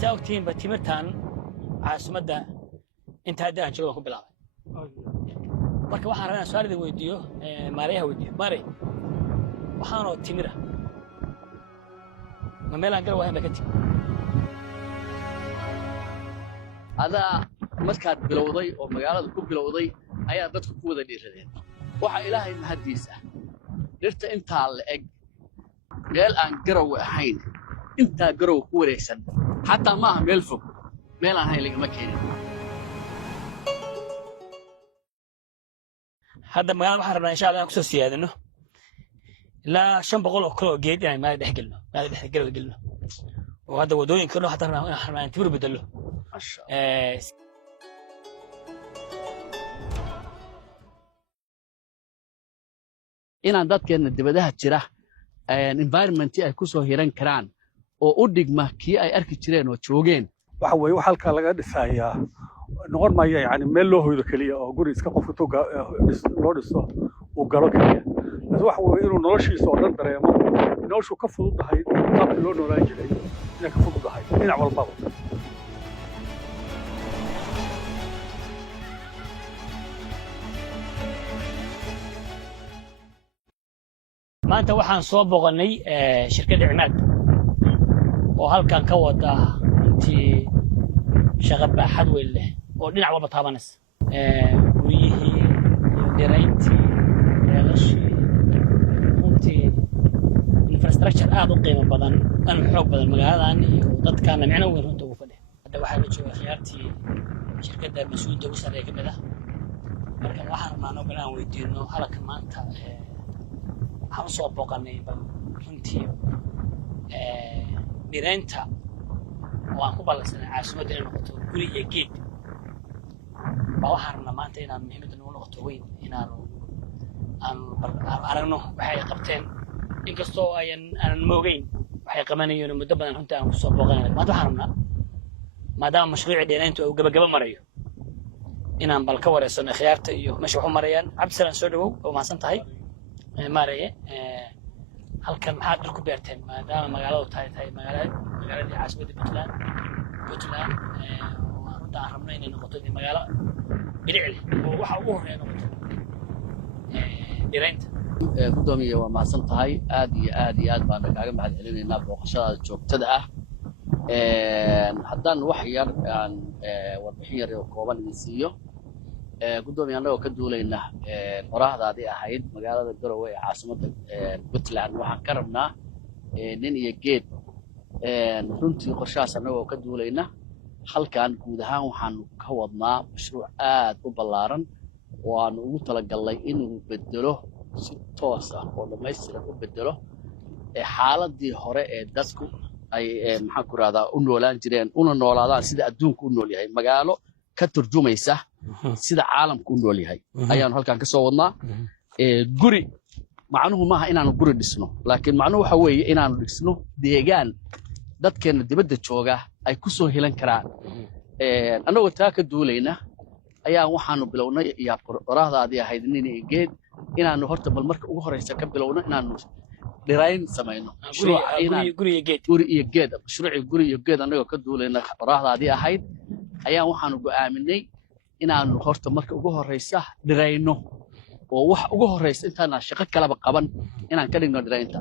ساوتين بتمرتان عاصمة أنت هذا عن شغلكم بالله marka waxaan rabaa su'aal idin weydiiyo Maariyaha weydiiyo Maari waxaan oo timira ma meelaan gal wahay makati ada markaad bilowday oo magaalada ku bilowday ayaa dadku ku wada dhiiradeen waxa ilaahay mahadiisa dhirta inta la eg meel aan garow ahayn inta garow ku wareegsan hatta ma aha meel fog meel aan hay laga ma keenin هذا ما أنا إن شاء الله نقص سيادنا لا شن بقول كله جيد يعني ما يدح قلنا ما يدح قلنا وهذا ودوين كله حتى إحنا نعتبره بدله ما شاء الله inaan dadkeena dibadaha jira environment ay ku soo hiran karaan oo u dhigma kii ay arki jireen oo joogeen waxa weeye wax halka laga dhisayaa noqon maayo yani meel loo hoydo kaliya oo guri iska qofka toga loo dhiso uu galo kaliya bas waxa weeye inuu noloshiisa oo dhan dareemo noloshu ka fududahay qaabka loo noolaan jiray inay ka fududahay dhinac walbaba maanta waxaan soo boqonay shirkadda Cimaad oo halkan ka wada intii shaqo baaxad weyn leh oo dhinac walba taabanaysa guriyihii dhirayntii eelashii runtii infrastructure aad u qiimo badan aan xoog badan magaaladan iyo dadkana micno weyn runta ugu fadhiya hadda waxaa la joogaa khiyaartii shirkadda mas'uuliyadda ugu sarreeya ka mid ah marka waxaan rabnaa inaan weydiino halka maanta waxaan soo boqonay runtii dhiraynta oo aan ku ballansanay caasimadda inay noqoto guri iyo geed baa waxaan rabnaa maanta inaan muhiimadda nagu noqoto weyn inaan aragno waxay qabteen inkastoo aanan moogeyn waxay qabanayeen muddo badan runtii aan ku soo booqanay maanta waxaan rabnaa maadaama mashruuca dhirayntu uu gabagaba marayo inaan bal ka wareysano khiyaarta iyo meesha wax u marayaan cabdisalaan soo dhawow oo mahadsan tahay maaraye halkan maxaad dhul ku beerteen maadaama magaaladu tahay magaaladii caasimadda Puntland runta aan rabno inay noqoto magaalo bilic leh oo waxa ugu horeeya noqoto dhiraynta gudoomiye waa mahadsan tahay aad iyo aad baan kaaga mahad celinaynaa booqashadaada joogtada ah haddaan wax yar aan warbixin yar oo kooban idin siiyo gudoomiye annagoo ka duulayna qoraahdaadii ahayd magaalada Garowe ee caasimadda Puntland waxaan ka rabnaa nin iyo geed runtii qorshahaas annagoo ka duulayna halkan guud ahaan waxaan ka wadnaa mashruuc aad u ballaaran oo aan ugu talagalnay inuu bedelo si toos ah oo dhammaystiran u bedelo xaaladii hore ee dadku ay maxaan ku raahdaa u noolaan jireen una noolaadaan sida adduunku u nool yahay magaalo ka turjumaysa sida caalamku u nool yahay ayaan halkan ka soo wadnaa guri macnuhu maaha inaanu guri dhisno laakiin macnuhu waxa weeye inaanu dhisno deegaan dadkeena dibadda jooga ay ku soo helan karaan annagoo taa ka duulayna ayaa waxaanu bilownay iyo qoraahdaadii ahayd nin iyo geed inaanu horta bal marka ugu horeysa ka bilowno inaanu dhirayn samayno guri iyo geed mashruucii guri iyo geed annagoo ka duulayna qoraahdaadii ahayd ayaa waxaanu go'aaminay inaanu horta marka ugu horeysa dhirayno oo wax ugu horeysa intaana shaqo kalaba qaban inaan ka dhigno dhiraynta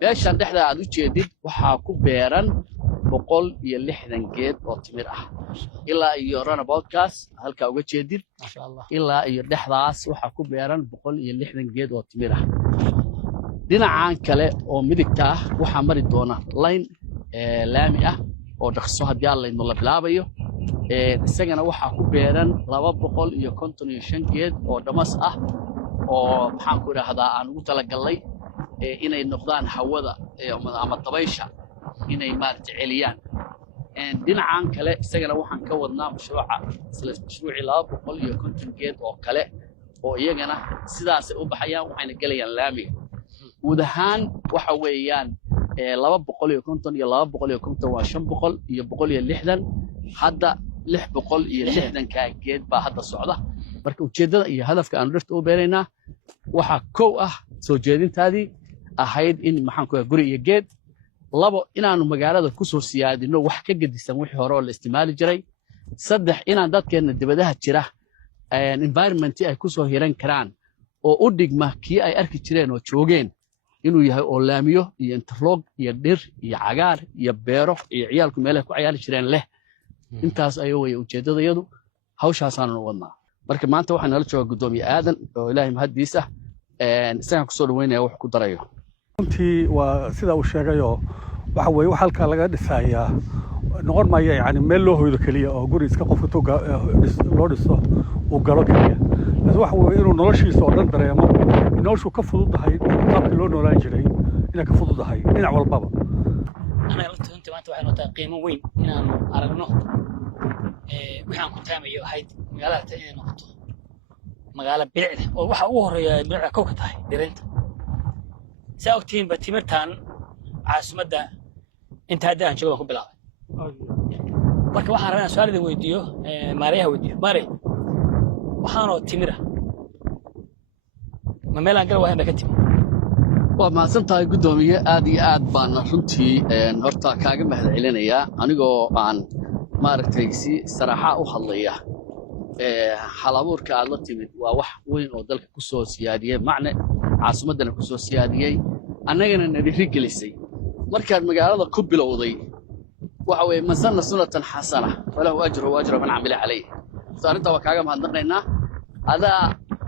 meeshan dhexda aad u jeedid waxaa ku beeran 160 geed oo timir ah ilaa iyo runaboutkaas halka uga jeedid masha Allah ilaa iyo dhexdaas waxaa ku beeran 160 geed oo timir ah dhinacan kale oo midigta ah waxaa mari doona line laami ah oo dhaqso haddii aan la bilaabayo isagana waxaa ku beeran 255 geed oo dhamas ah oo maxaan ku raahdaa aan ugu talagalnay inay noqdaan hawada ama dabaysha inay maaragtay celiyaan dhinacan kale isagana waxaan ka wadnaa mashruuci 250 geed oo kale oo iyagana sidaas u baxayaan waxayna galayaan laamiga guud ahaan waxa weeyaan 250 iyo 250 waa 500 iyo 160 hadda 660 ka geed baa hadda socda marka ujeedada iyo hadafka aan dhirta u beeraynaa waxa koow ah soo jeedintaadii ahayd in maxaan ku guri iyo geed labo inaanu magaalada ku soo siyaadino wax ka gedisan wixii hore oo la isticmaali jiray saddex inaan dadkeena dibadaha jira environment ay ku soo hiran karaan oo u dhigma kii ay arki jireen oo joogeen inuu yahay oo laamiyo iyo interlog iyo dhir iyo cagaar iyo beero iyo ciyaalku meelaha ku ciyaari jireen leh intaas ayuu way ujeedadayadu hawshaasaan wadnaa marka maanta waxaan nala joogaa gudoomiye aadan oo ilaahay mahadiisa isaga ku soo dhaweynaya wax ku darayo runtii waa sida uu sheegay oo waxa weeye wax halka laga dhisayaa noqon maayo yani meel loo hoydo kaliya oo guri iska qofka toga loo dhiso uu galo kaliya laakiin waxa weeye inuu noloshiisa oo dhan dareemo noloshu ka fududahay qaabkii loo noolaan jiray inay ka fududahay dhinac walbaba anaga runtii maanta waxay noqotay qiimo weyn inaanu aragno waxaan ku taamayo ahayd magaalada tan inay noqoto magaalo bilicda oo waxa ugu horeeya bilicda kowka tahay dhirinta saa ogtihiinba timirtan caasimadda inta hadda aan joogo ku bilaabay marka waxaan rabaa inaan su'aalada weydiiyo maarayaha weydiiyo maare waxaanoo timira ma meelaan gal waayan ba ka timi waa mahadsantahay gudoomiye aad iyo aad baan runtii horta kaaga mahadcelinayaa anigoo aan maaragtay si saraaxa u hadlaya hal abuurka aad la timid waa wax weyn oo dalka ku soo siyaadiyey macne caasimaddana ku soo siyaadiyey annagana na dhiirigelisay markaad magaalada ku bilowday waxa weeye man sanna sunnatan xasana falahu ajru wa ajru man camila calayh arrintaa waa kaaga mahadnaqaynaa adaa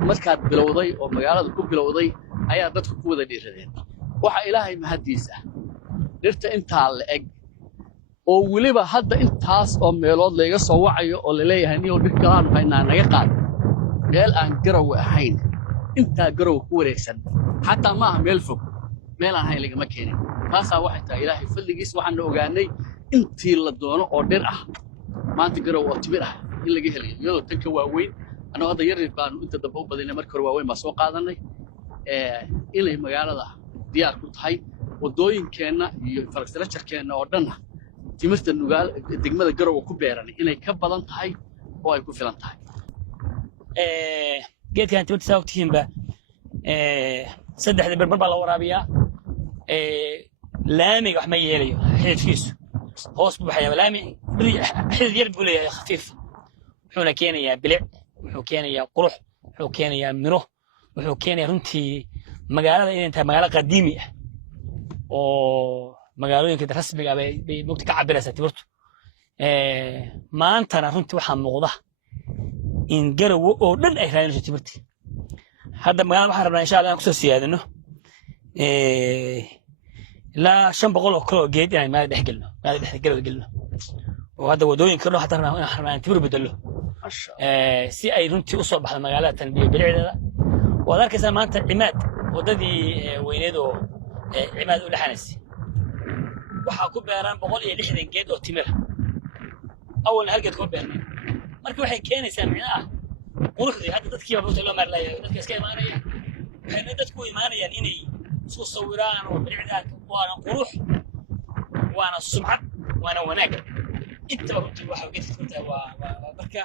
markaad bilowday oo magaalada ku bilowday ayaa dadku ku wada dhiiradeen waxa ilaahay mahadiisa dhirta intaa la eg oo weliba hadda intaas oo meelood layga soo wacayo oo la leeyahay niyow dhir kalaanu haynaa naga qaad meel aan garowe ahayn intaa garowe ku wareegsan xataa maaha meel fog meel aan hayn lagama keenin taasaa waxay tahay ilaahay fadligiis waxaana ogaanay intii la doono oo dhir ah maanta garowe oo timir ah in laga helayo iyadoo tan ka waaweyn annagoo hadda yaryar baanu inta dambe u badinay marka hore waaweyn baa soo qaadanay inay magaalada diyaar ku tahay waddooyinkeenna iyo infrastructurekeenna oo dhanna timirta nugaal degmada garowe ku beeran inay ka badan tahay oo ay ku filan tahay geedkan timirta saa ogtihiinba saddexda berber baa la waraabiyaa laamiga wax ma yeelayo xididkiisu hoos buu baxayaa laami xidid yar buu leeyahay khafiif wuxuuna keenayaa bilic wuxuu keenayaa qurux wuxuu keenayaa miro wuxuu keenayaa runtii magaalada inay tahay magaalo qadiimi ah oo magaalooyinka rasmiga bay mugti ka cabiraysaa timirtu maantana runtii waxaa muuqda in garowe oo dhan ay raadinayso timirtii hadda magaalada waxaan rabnaa insha allah inaan kusoo siyaadino ilaa 500 oo kale oo geed inaan magaalada dhex gelino magaalada dhex garowe gelino oo hadda wadooyinka dhan xataa rabnaa timir bedelo si ay runtii u soo baxdo magaalada tan bilicdeeda waad arkaysaa maanta cimaad wadadii weyneed oo cimaad u dhaxanaysay waxaa ku beeran 160 geed oo timir awalna hal geed ku beernay marka waxay keenaysaa micnaha quruxdii hadda dadkiiba runtii loo maarlayo dadka iska imaanaya waxayna dadku imaanayaan inay isku sawiraan oo bilicdaad waana qurux waana sumcad waana wanaag intaba runtii waxa geedka ku tahay waa marka